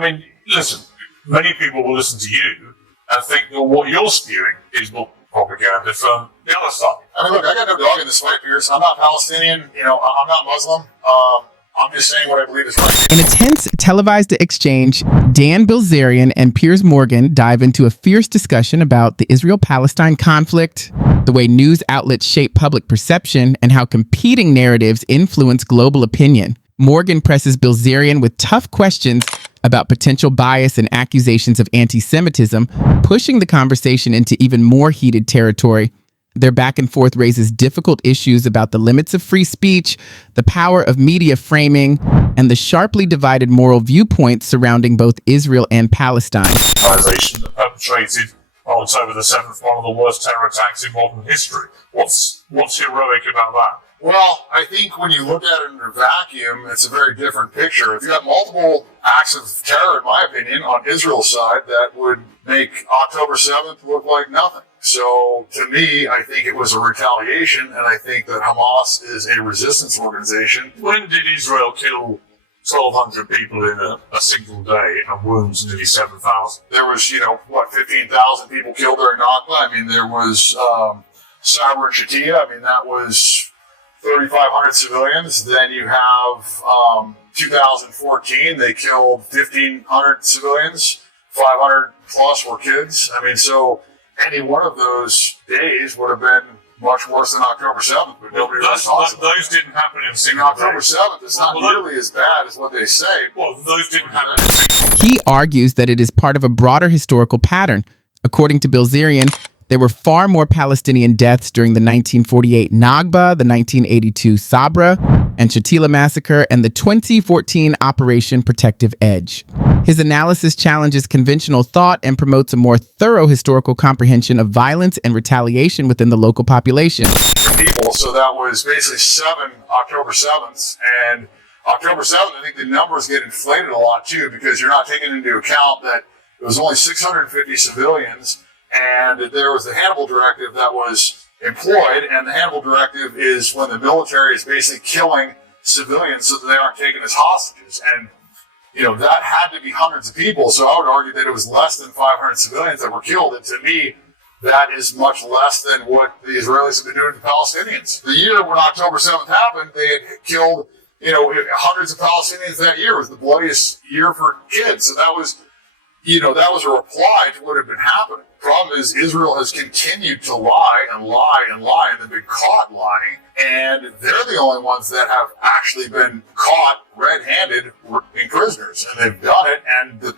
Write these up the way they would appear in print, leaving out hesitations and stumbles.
I mean, listen, many people will listen to you and think that what you're spewing is more propaganda from the other side. I mean, look, I got no dog in this fight, Piers. I'm not Palestinian. I'm not Muslim. I'm just saying what I believe is right. In a tense, televised exchange, Dan Bilzerian and Piers Morgan dive into a fierce discussion about the Israel-Palestine conflict, the way news outlets shape public perception, and how competing narratives influence global opinion. Morgan presses Bilzerian with tough questions about potential bias and accusations of anti-Semitism, pushing the conversation into even more heated territory. Their back and forth raises difficult issues about the limits of free speech, the power of media framing, and the sharply divided moral viewpoints surrounding both Israel and Palestine. Organization that perpetrated on October the 7th one of the worst terror attacks in modern history. What's heroic about that? Well, I think when you look at it in a vacuum, it's a very different picture. If you have multiple acts of terror, in my opinion, on Israel's side, that would make October 7th look like nothing. So, to me, I think it was a retaliation, and I think that Hamas is a resistance organization. When did Israel kill 1,200 people in a single day and wounds nearly 7,000? There was, 15,000 people killed during Nakba. I mean, there was Sabra and Shatila. I mean, that was 3,500 civilians. Then you have 2014, they killed 1,500 civilians. 500 plus were kids. I mean, so any one of those days would have been much worse than October 7th, but nobody really talks about it. Those didn't happen in a single day. October 7th, it's not nearly as bad as what they say. Well, those didn't happen in a single day. He argues that it is part of a broader historical pattern. According to Bilzerian, there were far more Palestinian deaths during the 1948 Nakba, the 1982 Sabra and Shatila massacre, and the 2014 Operation Protective Edge. His analysis challenges conventional thought and promotes a more thorough historical comprehension of violence and retaliation within the local population. People, so that was basically 7 October 7ths, and October 7th, I think the numbers get inflated a lot too, because you're not taking into account that it was only 650 civilians, and there was the Hannibal Directive that was employed, and the Hannibal Directive is when the military is basically killing civilians so that they aren't taken as hostages. And, that had to be hundreds of people, so I would argue that it was less than 500 civilians that were killed, and to me, that is much less than what the Israelis have been doing to the Palestinians. The year when October 7th happened, they had killed, hundreds of Palestinians that year. It was the bloodiest year for kids, so that was a reply to what had been happening. The problem is Israel has continued to lie and lie and lie, and they've been caught lying, and they're the only ones that have actually been caught red-handed being prisoners, and they've done it, and the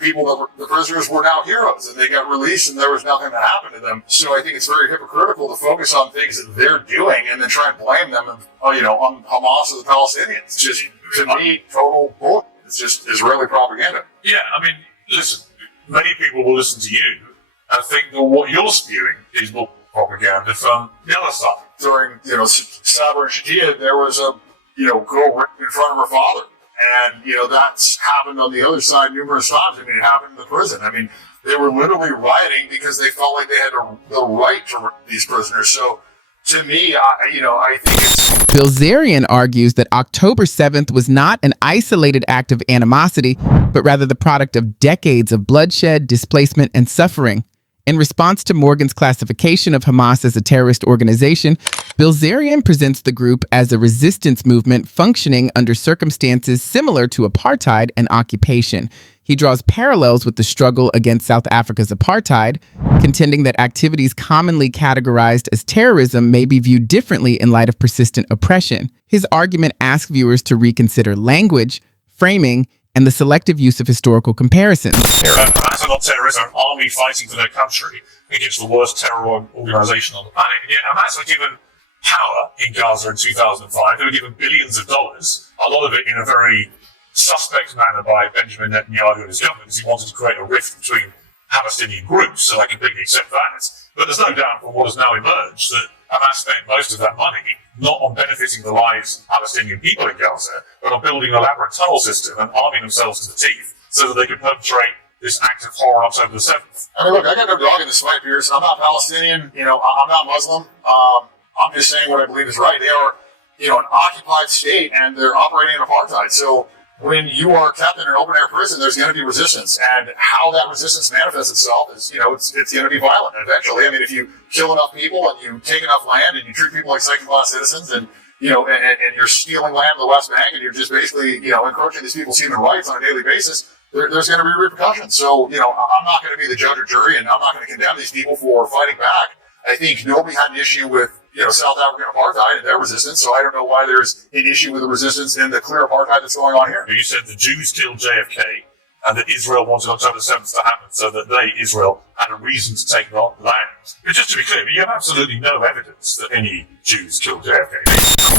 prisoners were now heroes, and they got released, and there was nothing that happened to them. So I think it's very hypocritical to focus on things that they're doing and then try and blame them, on Hamas or the Palestinians. It's just, to me, total bullshit. It's just Israeli propaganda. Yeah, I mean, listen, many people will listen to you and think that what you're spewing is more propaganda from the other side. During, Sabra and Shatila, there was a, girl raped in front of her father. And, that's happened on the other side numerous times. I mean, it happened in the prison. I mean, they were literally rioting because they felt like they had the right to rape these prisoners. So, to me, I think it's... Bilzerian argues that October 7th was not an isolated act of animosity, but rather the product of decades of bloodshed, displacement, and suffering. In response to Morgan's classification of Hamas as a terrorist organization, Bilzerian presents the group as a resistance movement functioning under circumstances similar to apartheid and occupation. He draws parallels with the struggle against South Africa's apartheid, contending that activities commonly categorized as terrorism may be viewed differently in light of persistent oppression. His argument asks viewers to reconsider language, framing, and the selective use of historical comparisons. Hamas are not terrorists, they're an army fighting for their country against the worst terror organization on the planet. And yet Hamas were given power in Gaza in 2005. They were given billions of dollars, a lot of it in a very suspect manner by Benjamin Netanyahu and his government, because he wanted to create a rift between Palestinian groups, so I completely accept that. But there's no doubt from what has now emerged that Hamas spent most of that money not on benefiting the lives of Palestinian people in Gaza, but on building an elaborate tunnel system and arming themselves to the teeth so that they could perpetrate this act of horror on October the 7th. I mean, look, I got no dog in this fight, Piers. I'm not Palestinian. I'm not Muslim. I'm just saying what I believe is right. They are, an occupied state, and they're operating in apartheid. So when you are kept in an open air prison, there's going to be resistance, and how that resistance manifests itself is, it's going to be violent eventually. I mean, if you kill enough people and you take enough land and you treat people like second-class citizens, and and you're stealing land in the West Bank, and you're just basically, encroaching these people's human rights on a daily basis, there's going to be repercussions. So, I'm not going to be the judge or jury, and I'm not going to condemn these people for fighting back. I think nobody had an issue with, South African apartheid and their resistance, so I don't know why there's an issue with the resistance in the clear apartheid that's going on here. You said the Jews killed JFK, and that Israel wanted October 7th to happen so that Israel, had a reason to take land. But just to be clear, you have absolutely no evidence that any Jews killed JFK.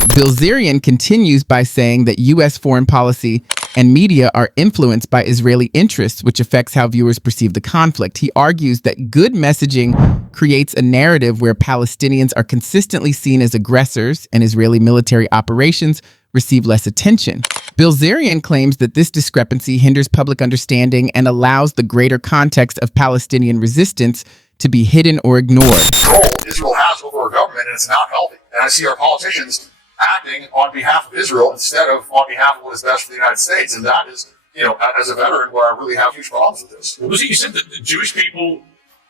Bilzerian continues by saying that U.S. foreign policy and media are influenced by Israeli interests, which affects how viewers perceive the conflict. He argues that good messaging creates a narrative where Palestinians are consistently seen as aggressors and Israeli military operations receive less attention. Bilzerian claims that this discrepancy hinders public understanding and allows the greater context of Palestinian resistance to be hidden or ignored. Control Israel has over our government, and it's not healthy. And I see our politicians acting on behalf of Israel instead of on behalf of what is best for the United States. And that is, as a veteran, where I really have huge problems with this. Well, you said that the Jewish people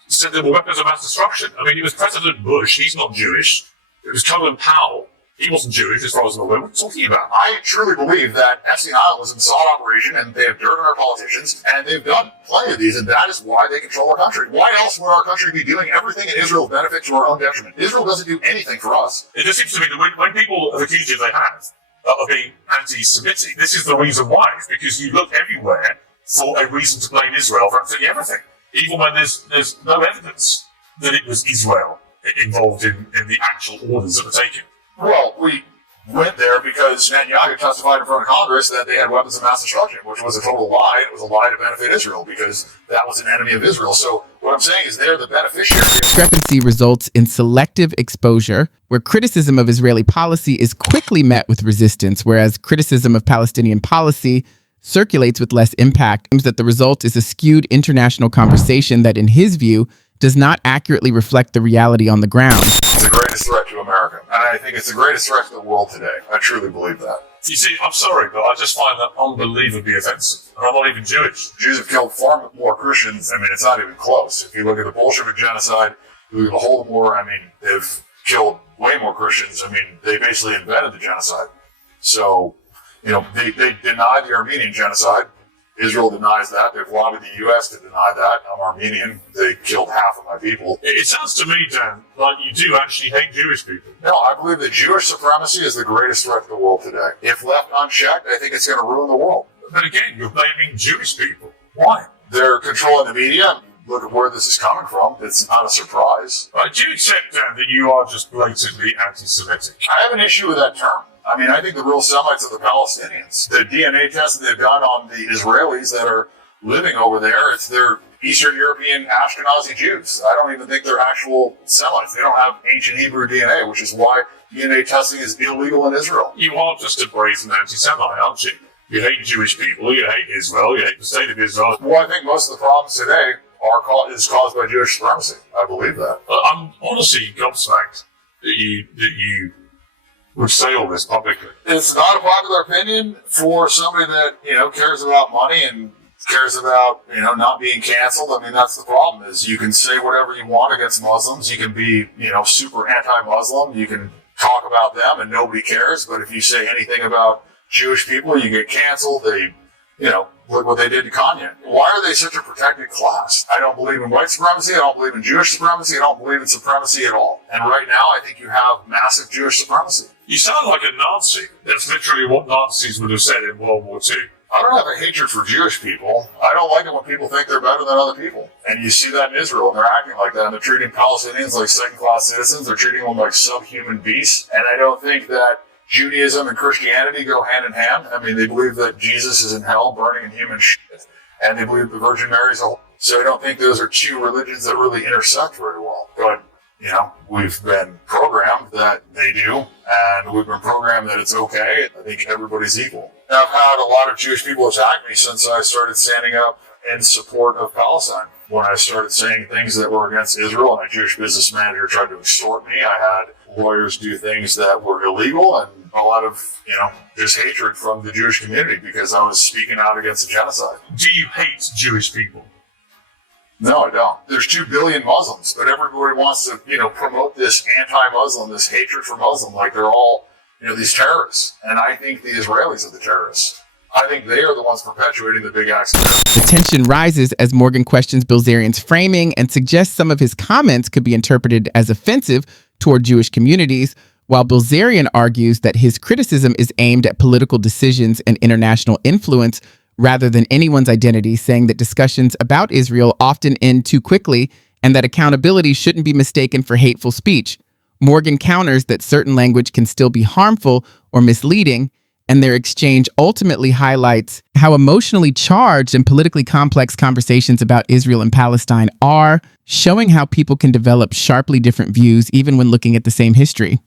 said they were weapons of mass destruction. I mean, it was President Bush. He's not Jewish. It was Colin Powell. He wasn't Jewish, as far as I'm aware. What are you talking about? I truly believe that Epstein Island was an Assad operation, and they have dirt on our politicians, and they've done plenty of these, and that is why they control our country. Why else would our country be doing everything in Israel's benefit to our own detriment? Israel doesn't do anything for us. It just seems to me that when people have accused you, they have, of being anti-Semitic, this is the reason why. It's because you look everywhere for a reason to blame Israel for absolutely everything, even when there's no evidence that it was Israel involved in the actual orders that were taken. Well, we went there because Netanyahu testified in front of Congress that they had weapons of mass destruction, which was a total lie. It was a lie to benefit Israel because that was an enemy of Israel. So what I'm saying is they're the beneficiary. Discrepancy results in selective exposure, where criticism of Israeli policy is quickly met with resistance, whereas criticism of Palestinian policy circulates with less impact. It seems that the result is a skewed international conversation that, in his view, does not accurately reflect the reality on the ground. It's the greatest threat to America, and I think it's the greatest threat to the world today. I truly believe that. You see, I'm sorry, but I just find that unbelievably offensive. And I'm not even Jewish. Jews have killed far more Christians. I mean, it's not even close. If you look at the Bolshevik genocide, you look at the Holodomor, I mean, they've killed way more Christians. I mean, they basically invented the genocide. So, they denied the Armenian genocide. Israel denies that. They've lobbied the U.S. to deny that. I'm Armenian. They killed half of my people. It sounds to me, Dan, like you do actually hate Jewish people. No, I believe that Jewish supremacy is the greatest threat to the world today. If left unchecked, I think it's going to ruin the world. But again, you're blaming Jewish people. Why? They're controlling the media. Look at where this is coming from. It's not a surprise. Do you accept, Dan, that you are just blatantly anti-Semitic? I have an issue with that term. I mean, I think the real Semites are the Palestinians. The DNA test that they've done on the Israelis that are living over there, it's their Eastern European Ashkenazi Jews. I don't even think they're actual Semites. They don't have ancient Hebrew DNA, which is why DNA testing is illegal in Israel. You are just a brazen anti-Semite, aren't you? You hate Jewish people, you hate Israel, you hate the state of Israel. Well, I think most of the problems today is caused by Jewish supremacy. I believe that. I'm honestly gobsmacked that you would say all this publicly. It's not a popular opinion for somebody that, cares about money and cares about, not being canceled. I mean, that's the problem is you can say whatever you want against Muslims. You can be, super anti-Muslim. You can talk about them and nobody cares. But if you say anything about Jewish people, you get canceled. They, look what they did to Kanye. Why are they such a protected class? I don't believe in white supremacy. I don't believe in Jewish supremacy. I don't believe in supremacy at all. And right now, I think you have massive Jewish supremacy. You sound like a Nazi. That's literally what Nazis would have said in World War II. I don't have a hatred for Jewish people. I don't like it when people think they're better than other people. And you see that in Israel, and they're acting like that. And they're treating Palestinians like second-class citizens. They're treating them like subhuman beasts. And I don't think that Judaism and Christianity go hand in hand. I mean, they believe that Jesus is in hell burning in human shit. And they believe the Virgin Mary's a... So I don't think those are two religions that really intersect very well. But, we've been programmed that they do, and we've been programmed that it's okay. I think everybody's equal. I've had a lot of Jewish people attack me since I started standing up in support of Palestine. When I started saying things that were against Israel and a Jewish business manager tried to extort me, I had lawyers do things that were illegal, and a lot of, just hatred from the Jewish community because I was speaking out against the genocide. Do you hate Jewish people? No, I don't. There's 2 billion Muslims, but everybody wants to, promote this anti-Muslim, this hatred for Muslim, like they're all, these terrorists. And I think the Israelis are the terrorists. I think they are the ones perpetuating the big acts. The tension rises as Morgan questions Bilzerian's framing and suggests some of his comments could be interpreted as offensive toward Jewish communities, while Bilzerian argues that his criticism is aimed at political decisions and international influence rather than anyone's identity, saying that discussions about Israel often end too quickly and that accountability shouldn't be mistaken for hateful speech. Morgan counters that certain language can still be harmful or misleading, and their exchange ultimately highlights how emotionally charged and politically complex conversations about Israel and Palestine are, showing how people can develop sharply different views even when looking at the same history.